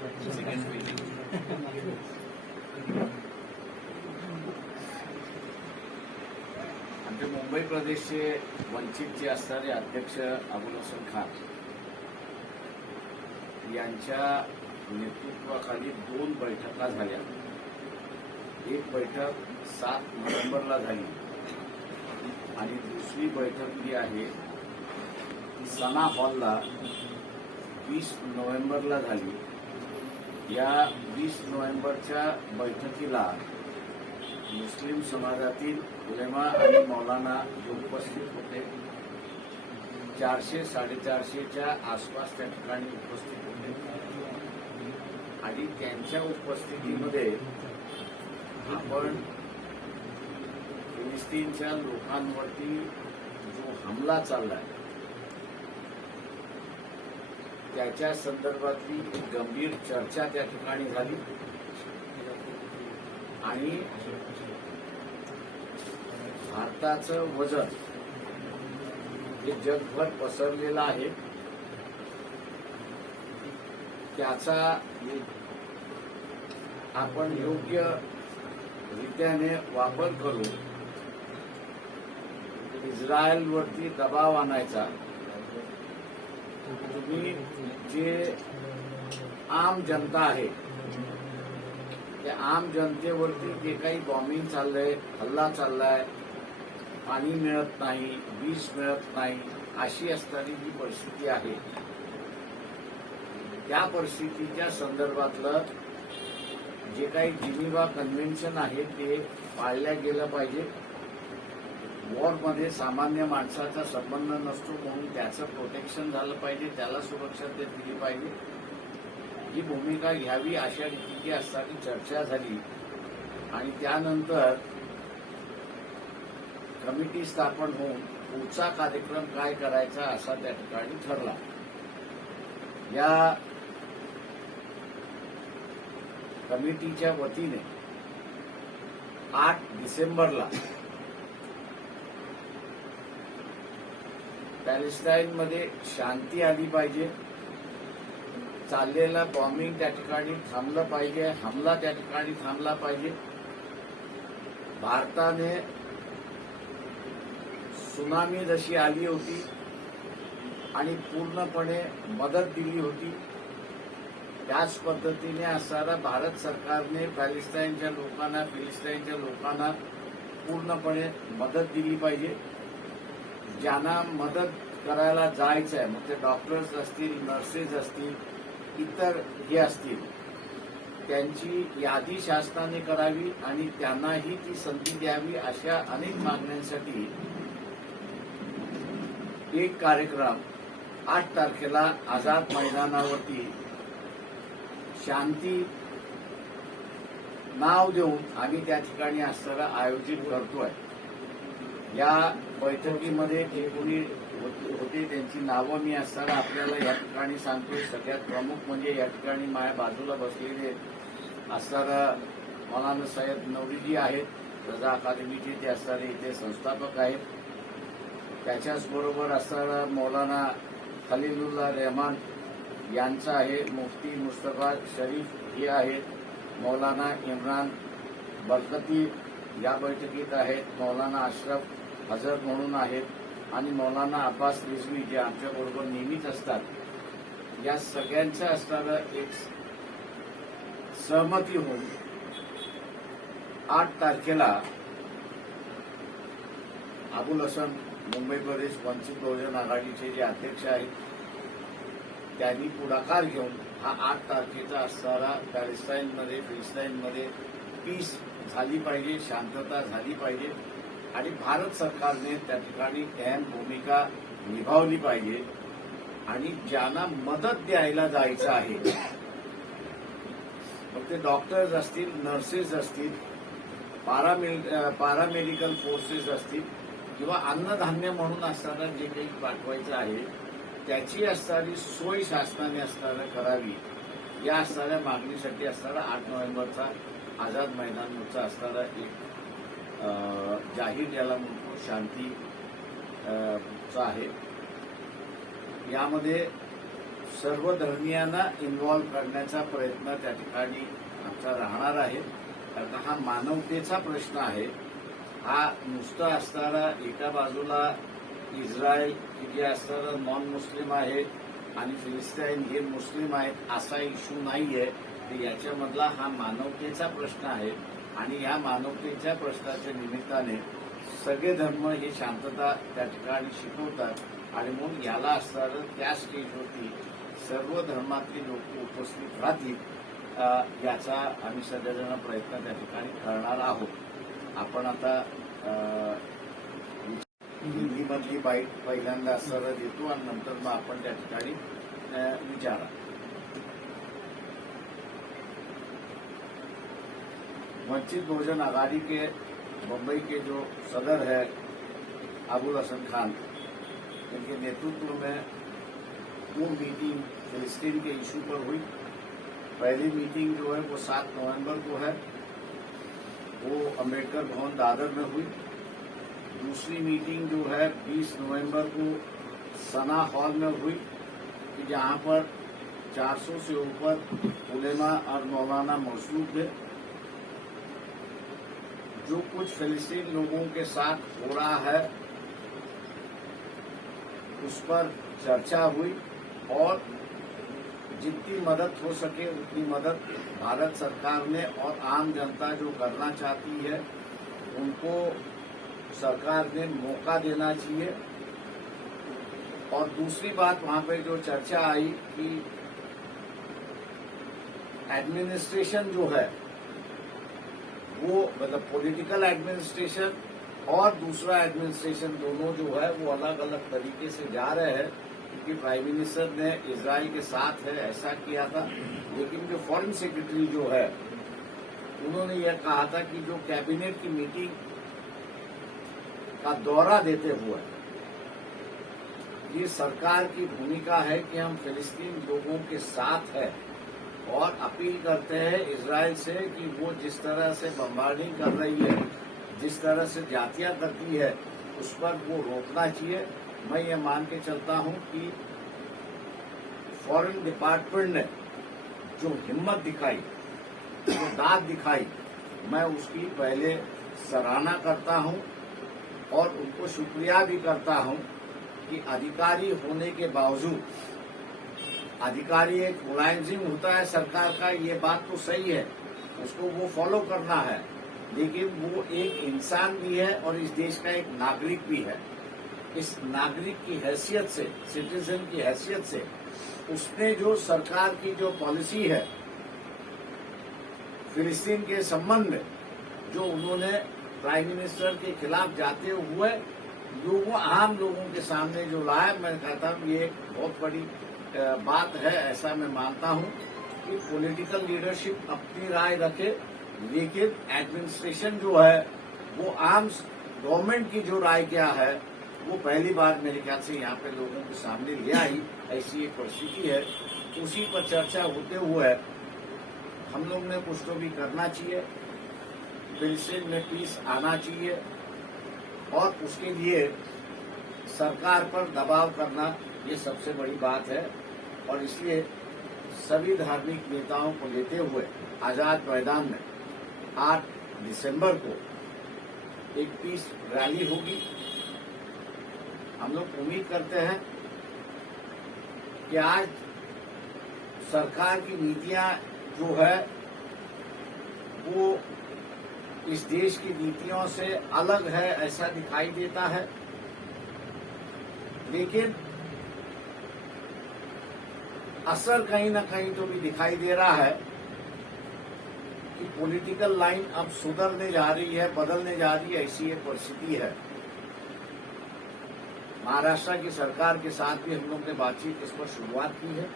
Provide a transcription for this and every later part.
Second meeting. आमचे मुंबई प्रदेशचे वंचितचे असणारे अध्यक्ष अबुल हसन खान यांच्या नेतृत्वाखाली 2 बैठका झाल्या. एक बैठक 7 नोव्हेंबरला झाली आणि दुसरी बैठक जी आहे ती सना हॉलला 20 नोव्हेंबरला झाली. या 20 नोव्हेंबरच्या बैठकीला मुस्लिम समाजातील उलेमा आणि मौलाना जे उपस्थित होते 400-450च्या आसपास त्या ठिकाणी उपस्थित होते आणि त्यांच्या उपस्थितीमध्ये आपण फिलिस्तीनच्या लोकांवरती जो हमला चाललाय त्याच्या संदर्भातली एक गंभीर चर्चा त्या ठिकाणी झाली आणि भारताचं वजन हे जगभर पसरलेलं आहे त्याचा आपण योग्य रीत्याने वापर करून इस्रायलवरती दबाव आणायचा. तुम्ही जे आम जनता आहे त्या आम जनतेवरती जे काही बॉम्बिंग चाललंय, हल्ला चाललाय, पाणी मिळत नाही, वीज मिळत नाही, अशी असणारी जी परिस्थिती आहे त्या परिस्थितीच्या संदर्भातलं जे काही जिनिव्हा कन्व्हेन्शन आहे ते पाळलं गेलं पाहिजे. वॉरमध्ये सामान्य माणसाचा संबंध नसतो म्हणून त्याचं प्रोटेक्शन झालं पाहिजे, त्याला सुरक्षा दिली पाहिजे. ही भूमिका घ्यावी अशा रीतीची असणारी चर्चा झाली आणि त्यानंतर कमिटी स्थापन होऊन पुढचा कार्यक्रम काय करायचा असा त्या ठिकाणी ठरला. या कमिटीच्या वतीने 8 डिसेंबरला पॅलेस्टाईनमध्ये शांती आली पाहिजे, चाललेला बॉम्बिंग त्या ठिकाणी थांबलं पाहिजे, हमला त्या ठिकाणी थांबला पाहिजे. भारताने सुनामी जशी आली होती आणि पूर्णपणे मदत दिली होती त्याच पद्धतीने असणारा भारत सरकारने पॅलेस्टाईनच्या लोकांना, फिलिस्ताईनच्या लोकांना पूर्णपणे मदत दिली पाहिजे. ज्यांना मदत करायला जायचं आहे, मग ते डॉक्टर्स असतील, नर्सेस असतील, इतर हे असतील, त्यांची यादी शासनाने करावी आणि त्यांनाही ती संधी द्यावी. अशा अनेक मागण्यांसाठी एक कार्यक्रम 8 तारखेला आझाद मैदानावरती शांती नाव देऊन आम्ही त्या ठिकाणी असणारा आयोजित करतोय. या बैठकीमध्ये जे कोणी होते त्यांची नावं मी असताना आपल्याला या ठिकाणी सांगतोय. सगळ्यात प्रमुख म्हणजे या ठिकाणी माझ्या बाजूला बसलेले असणारा मौलाना सय्यद नौरीजी आहेत, रजा अकादमीचे ते असणारे इथे संस्थापक आहेत. त्याच्याच बरोबर असणारा मौलाना खलीलुल्लाह रहमान यांचा आहे, मुफ्ती मुस्तफा शरीफ हे आहेत, मौलाना इम्रान बरकती या बैठकीत आहेत, मौलाना अशरफ हजर म्हणून आहेत आणि मौलाना अब्बास रिझवी जे आमच्याबरोबर नेहमीच असतात. या सगळ्यांचं असणारं एक सहमती होऊन 8 तारखेला अबुल हसन मुंबई प्रदेश वंचित बहुजन आघाडीचे जे अध्यक्ष आहेत त्यांनी पुढाकार घेऊन हा 8 तारखेचा असणारा पॅलेस्टाईनमध्ये, फिलिस्ताईनमध्ये पीस झाली पाहिजे, शांतता झाली पाहिजे आणि भारत सरकारने त्या ठिकाणी अहम भूमिका निभावली पाहिजे आणि ज्यांना मदत द्यायला जायचं आहे, मग ते डॉक्टर्स असतील, नर्सेस असतील, पॅरामेडिकल फोर्सेस असतील किंवा अन्नधान्य म्हणून असताना जे काही पाठवायचं आहे त्याची असणारी सोय शासनाने असणारं करावी. या असणाऱ्या मागणीसाठी असणारा 8 नोव्हेंबरचा आझाद मैदानवरचा असणारा एक जाहीर ज्याला म्हणतो शांती चा आहे. यामध्ये सर्व धर्मीयांना इन्व्हॉल्व्ह करण्याचा प्रयत्न त्या ठिकाणी आमचा राहणार आहे. कारण हा मानवतेचा प्रश्न आहे. हा नुसता असणारा एका बाजूला इस्रायल जे असणारा नॉन मुस्लिम आहे आणि फिलिस्ताईन हे मुस्लिम आहेत असा इश्यू नाहीये. तर याच्यामधला हा मानवतेचा प्रश्न आहे आणि या मानवतेच्या प्रश्नाच्या निमित्ताने सगळे धर्म हे शांतता त्या ठिकाणी शिकवतात आणि म्हणून याला असणारं त्या स्टेजवरती सर्व धर्मातली लोक उपस्थित राहतील याचा आम्ही सगळेजण प्रयत्न त्या ठिकाणी करणार आहोत. आपण आता हिंदीमधली बाईट पहिल्यांदा सरळ देतो आणि नंतर मग आपण त्या ठिकाणी विचारा. वंचित बहुजन आघाड़ी के मुंबई के जो सदर है अबुल हसन खान, इनके नेतृत्व में 2 मीटिंग फिलिस्तीन के इशू पर हुई. पहली मीटिंग जो है वो 7 नवंबर को है, वो अम्बेडकर भवन दादर में हुई. दूसरी मीटिंग जो है 20 नवंबर को सना हॉल में हुई कि जहां पर 400 से ऊपर उलेमा और मौलाना मौजूद थे. जो कुछ फिलिस्तीन लोगों के साथ हो रहा है उस पर चर्चा हुई और जितनी मदद हो सके उतनी मदद भारत सरकार ने और आम जनता जो करना चाहती है उनको सरकार ने मौका देना चाहिए. और दूसरी बात वहां पे जो चर्चा आई कि एडमिनिस्ट्रेशन जो है वो मतलब पॉलिटिकल एडमिनिस्ट्रेशन और दूसरा एडमिनिस्ट्रेशन दोनों जो है वो अलग अलग तरीके से जा रहे हैं. क्योंकि प्राइम मिनिस्टर ने इजराइल के साथ है ऐसा किया था, लेकिन जो फॉरेन सेक्रेटरी जो है उन्होंने यह कहा था कि जो कैबिनेट की मीटिंग का दौरा देते हुए ये सरकार की भूमिका है कि हम फिलिस्तीन लोगों के साथ है और अपील करते हैं इजराइल से कि वो जिस तरह से बम्बार्डिंग कर रही है, जिस तरह से जातियां करती है, उस पर वो रोकना चाहिए. मैं ये मान के चलता हूं कि फॉरेन डिपार्टमेंट ने जो हिम्मत दिखाई, जो दाद दिखाई, मैं उसकी पहले सराहना करता हूं और उनको शुक्रिया भी करता हूं कि अधिकारी होने के बावजूद, अधिकारी एक मुलाजिम होता है सरकार का, ये बात तो सही है, उसको वो फॉलो करना है, लेकिन वो एक इंसान भी है और इस देश का एक नागरिक भी है. इस नागरिक की हैसियत से, सिटीजन की हैसियत से उसने जो सरकार की जो पॉलिसी है फिलिस्तीन के संबंध में जो उन्होंने प्राइम मिनिस्टर के खिलाफ जाते हुए लोगों आम लोगों के सामने जो लाया, मैं कहता हूँ ये एक बहुत बड़ी बात है. ऐसा मैं मानता हूं कि पॉलिटिकल लीडरशिप अपनी राय रखे, लेकिन एडमिनिस्ट्रेशन जो है वो आम गवर्नमेंट की जो राय क्या है वो पहली बार मेरे ख्याल से यहाँ पे लोगों के सामने ले आई. ऐसी एक परिस्थिति है. उसी पर चर्चा होते हुए हम लोग ने कुछ तो भी करना चाहिए, फिलिस्तीन में पीस आना चाहिए और उसके लिए सरकार पर दबाव करना ये सबसे बड़ी बात है. और इसलिए सभी धार्मिक नेताओं को लेते हुए आजाद मैदान में 8 दिसंबर को एक पीस रैली होगी. हम लोग उम्मीद करते हैं कि आज सरकार की नीतियां जो है वो इस देश की नीतियों से अलग है ऐसा दिखाई देता है, लेकिन असर कहीं ना कहीं तो भी दिखाई दे रहा है कि पॉलिटिकल लाइन अब सुधरने जा रही है, बदलने जा रही है. ऐसी एक परिस्थिति है. महाराष्ट्र की सरकार के साथ भी हम लोग ने बातचीत इस पर शुरुआत की है,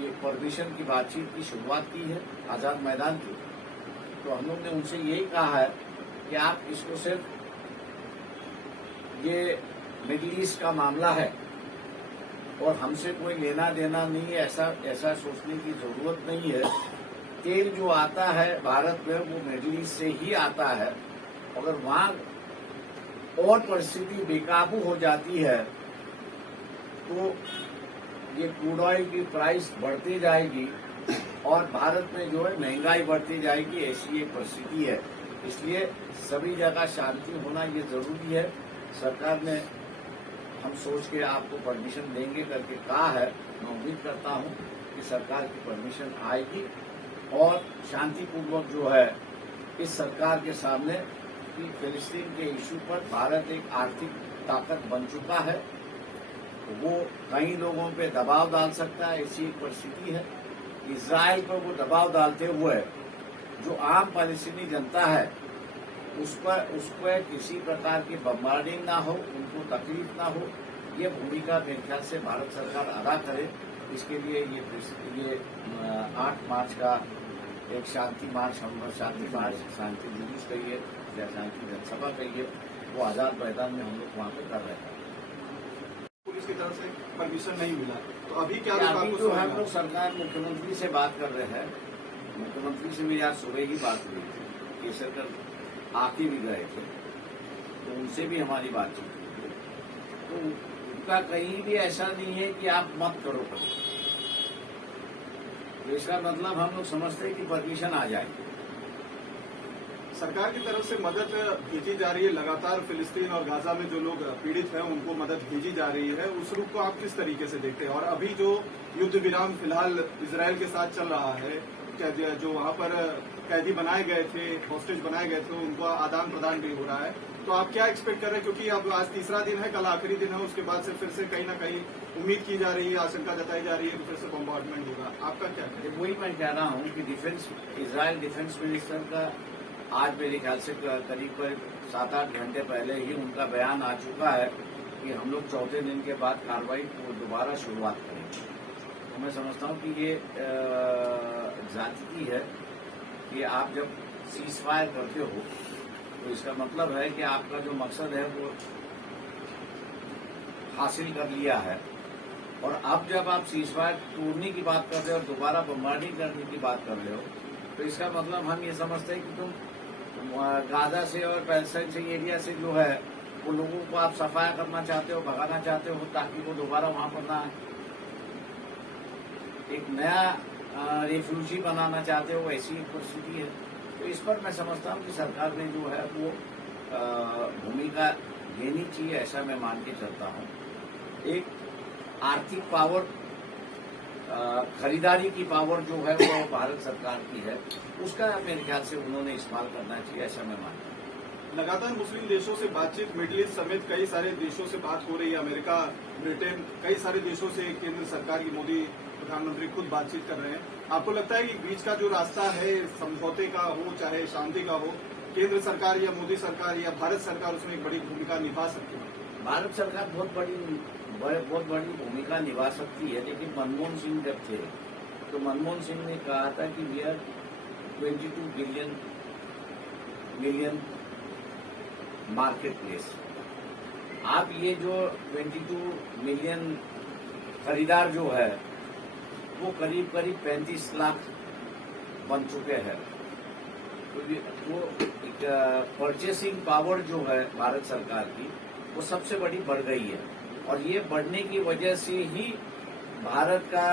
ये परमिशन की बातचीत की शुरुआत की है आजाद मैदान की. तो हम लोग ने उनसे यही कहा है कि आप इसको सिर्फ ये मिडिल ईस्ट का मामला है और हमसे कोई लेना देना नहीं है, ऐसा सोचने की जरूरत नहीं है. तेल जो आता है भारत में वो मिडिल ईस्ट से ही आता है. अगर वहां और परिस्थिति बेकाबू हो जाती है तो ये क्रूड ऑयल की प्राइस बढ़ती जाएगी और भारत में जो है महंगाई बढ़ती जाएगी, ऐसी एक परिस्थिति है। इसलिए सभी जगह शांति होना ये जरूरी है। सरकार ने हम सोच के आपको परमिशन देंगे करके कहा है। मैं उम्मीद करता हूँ कि सरकार की परमिशन आएगी और शांतिपूर्वक जो है इस सरकार के सामने कि फिलिस्तीन के इशू पर भारत एक आर्थिक ताकत बन चुका है, वो कई लोगों पे दबाव डाल सकता है, ऐसी एक परिस्थिति है। इजराइल पर वो दबाव डालते हुए जो आम फलस्तीनी जनता है उस पर किसी प्रकार की बमबार्डिंग ना हो, उनको तकलीफ ना हो, ये भूमिका मेरे ख्याल से भारत सरकार अदा करे। इसके लिए ये 8 मार्च का एक शांति मार्च, हम शांति मार्च, शांति जुलूस कहिए या शांति जनसभा कहिए, वो आजाद मैदान में हम लोग वहाँ पे कर रहे हैं। पुलिस की तरफ से परमिशन नहीं मिला, तो अभी क्या अभी तो हम लोग सरकार मुख्यमंत्री से बात कर रहे हैं। मुख्यमंत्री से मेरी आज सुबह ही बात हुई थी, केसरकर आके भी गए थे, तो उनसे भी हमारी बातचीत हुई। तो उनका कहीं भी ऐसा नहीं है कि आप मत करो, तो इसका मतलब हम लोग समझते हैं कि परमिशन आ जाएगी। सरकार की तरफ से मदद भेजी जा रही है लगातार, फिलिस्तीन और गाजा में जो लोग पीड़ित हैं उनको मदद भेजी जा रही है, उस रुख को आप किस तरीके से देखते हैं? और अभी जो युद्ध विराम फिलहाल इजरायल के साथ चल रहा है, जो वहां पर कैदी बनाए गए थे, हॉस्टेज बनाए गए थे, उनको आदान प्रदान भी हो रहा है, तो आप क्या एक्सपेक्ट कर रहे हैं? क्योंकि अब आज तीसरा दिन है, कल आखिरी दिन है, उसके बाद से फिर से कहीं ना कहीं उम्मीद की जा रही है, आशंका जताई जा रही है कि फिर से बम्बार्डमेंट होगा। आपका क्या कहना है? वही मैं कह रहा हूँ कि इजरायल डिफेंस मिनिस्टर का आज मेरे ख्याल से करीब 7-8 घंटे पहले ही उनका बयान आ चुका है कि हम लोग चौथे दिन के बाद कार्रवाई को दोबारा शुरुआत करेंगे। तो मैं समझता हूँ कि ये ज्यादती है कि आप जब सीज फायर करते हो तो इसका मतलब है कि आपका जो मकसद है वो हासिल कर लिया है, और अब जब आप सीज फायर तोड़ने की बात कर रहे हो और दोबारा बम्बार्डिंग करने की बात कर रहे हो, तो इसका मतलब हम ये समझते हैं कि तुम गाजा से और पैलेस्टाइन से एरिया से जो है वो लोगों को आप सफाया करना चाहते हो, भगाना चाहते हो, ताकि वो दोबारा वहां पर ना एक नया रेफ्यूजी बनाना चाहते हो, ऐसी एक परिस्थिति है। तो इस पर मैं समझता हूँ कि सरकार ने जो है वो भूमिका लेनी चाहिए, ऐसा मैं मान के चलता हूँ। एक आर्थिक पावर, खरीदारी की पावर जो है वो भारत सरकार की है, उसका मेरे ख्याल से उन्होंने इस्तेमाल करना चाहिए, ऐसा मैं मानता हूँ। लगातार मुस्लिम देशों से बातचीत, मिडिल ईस्ट समेत कई सारे देशों से बात हो रही है, अमेरिका, ब्रिटेन, कई सारे देशों से केंद्र सरकार की मोदी प्रधानमंत्री खुद बातचीत कर रहे हैं। आपको लगता है कि बीच का जो रास्ता है समझौते का हो चाहे शांति का हो, केंद्र सरकार या मोदी सरकार या भारत सरकार उसमें एक बड़ी भूमिका निभा सकती है? भारत सरकार बहुत बड़ी भूमिका निभा सकती है, लेकिन मनमोहन सिंह जब थे तो मनमोहन सिंह ने कहा था कि we are 22 million market place. आप ये जो 22 मिलियन खरीदार जो है वो करीब 35 लाख बन चुके हैं। तो वो परचेसिंग पावर जो है भारत सरकार की वो सबसे बड़ी बढ़ गई है, और ये बढ़ने की वजह से ही भारत का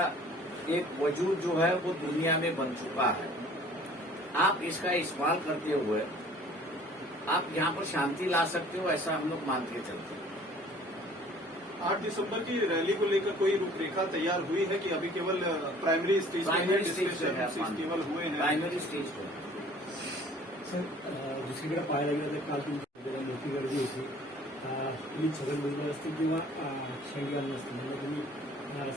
एक वजूद जो है वो दुनिया में बन चुका है। आप इसका इस्तेमाल करते हुए आप यहाँ पर शांति ला सकते हो, ऐसा हम लोग मान के चलते हैं। 8 दिसंबर की रैली को लेकर कोई रूपरेखा तैयार हुई है कि अभी केवल प्राइमरी स्टेज केवल हुए हैं? प्राइमरी स्टेज पर सर, दुसरीकडे पाहायला गेलं तर काल तुमची मोठी गर्दी होती, तुम्ही छगन भुजबळ असतील किंवा शंकरराव असतील, म्हणजे तुम्ही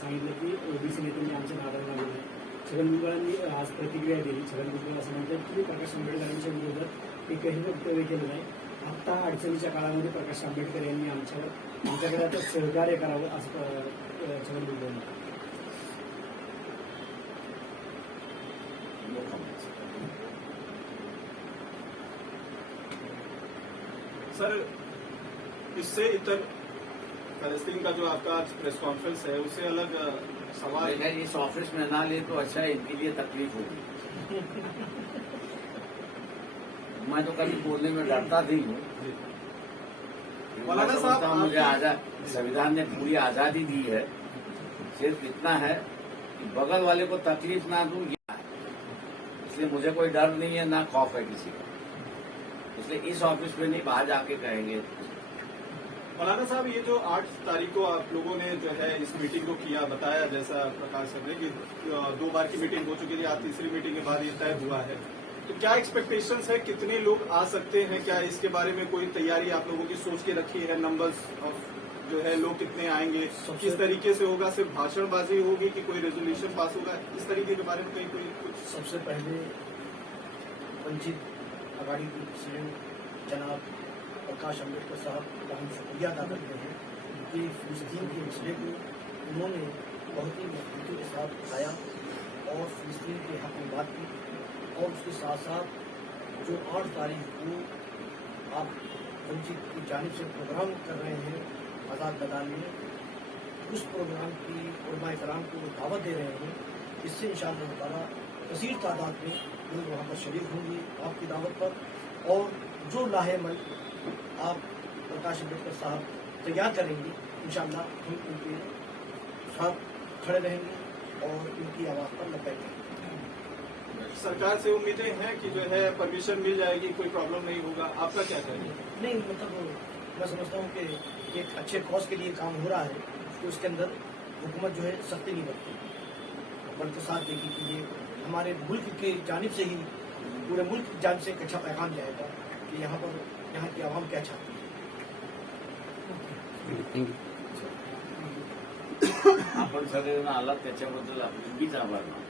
सांगितलं की ओबीसी नेत्यांनी आमच्या नादाला लागले. छगन भुजबळांनी आज प्रतिक्रिया दिली. छगन भुजबळ असं म्हणतात की प्रकाश आंबेडकरांच्या विरोधात एकही वक्तव्य केलं नाही. आत्ता अडचणीच्या काळामध्ये प्रकाश आंबेडकर यांनी आमच्याकडे आता सहकार्य करावं असं छगन भुजबळ. सर, इससे इतर फलस्तीन का जो आपका आज प्रेस कॉन्फ्रेंस है उससे अलग सवाल है, इस ऑफिस में ना ले तो अच्छा है, इनके लिए तकलीफ होगी। मैं तो कभी बोलने में डरता भी हूँ। मौलाना साहब, मुझे संविधान ने पूरी आजादी दी है सिर्फ इतना है कि बगल वाले को तकलीफ ना दूं, ये है। इसलिए मुझे कोई डर नहीं है, ना खौफ है किसी का। इसलिए इस ऑफिस में नहीं, बाहर जाके कहेंगे। मौलाना साहब, ये जो 8 तारीख को आप लोगों ने जो है इस मीटिंग को किया, बताया जैसा प्रकाश सर ने कि 2 बार की मीटिंग हो चुकी थी, आज तीसरी मीटिंग के बाद ये तय हुआ है, तो क्या एक्सपेक्टेशंस है, कितने लोग आ सकते हैं? क्या इसके बारे में कोई तैयारी आप लोगों की सोच के रखी है? नंबर्स ऑफ जो है लोग कितने आएंगे, किस तरीके से होगा? सिर्फ भाषणबाजी होगी कि कोई रेजोल्यूशन पास होगा? इस तरीके के बारे में कहीं कोई कुछ? सबसे पहले वंचित आघाड़ी के प्रेसिडेंट जनाब प्रकाश अम्बेडकर साहब का हम शुक्रिया अदा करते हैं कि फिलिस्तीन के मसले को उन्होंने बहुत ही मजबूती के साथ उठाया और फिलिस्तीन के हक में बात की। और उसके साथ साथ जो 8 तारीख को आप वंचित की जानिब से प्रोग्राम कर रहे हैं आज़ाद मैदान में, उस प्रोग्राम की उलमाए कराम को दावत दे रहे हैं। इससे इंशाअल्लाह ताला कसीर तादाद में लोग वहाँ पर शरीक होंगे आपकी दावत पर, और जो लाहेमन आप प्रकाश अम्बेडकर साहब तैयार करेंगे, इंशाअल्लाह हम उनके साथ खड़े रहेंगे और उनकी आवाज़ पर लपेटेंगे। सरकार से उम्मीदें हैं कि जो है परमिशन मिल जाएगी, कोई प्रॉब्लम नहीं होगा? आपका क्या कहना है? नहीं, मतलब मैं समझता हूँ कि एक अच्छे कॉज के लिए काम हो रहा है, तो उसके अंदर हुकूमत जो है सख्ती नहीं बरती, बल्कि साथ देखी कि ये हमारे मुल्क की जानिब से ही, पूरे मुल्क की जानिब से एक अच्छा पैगाम जाएगा कि यहाँ की आवाम क्या चाहती है। आपण सगळेजण आलात त्याच्याबद्दल आपले मीच आभार मानतो.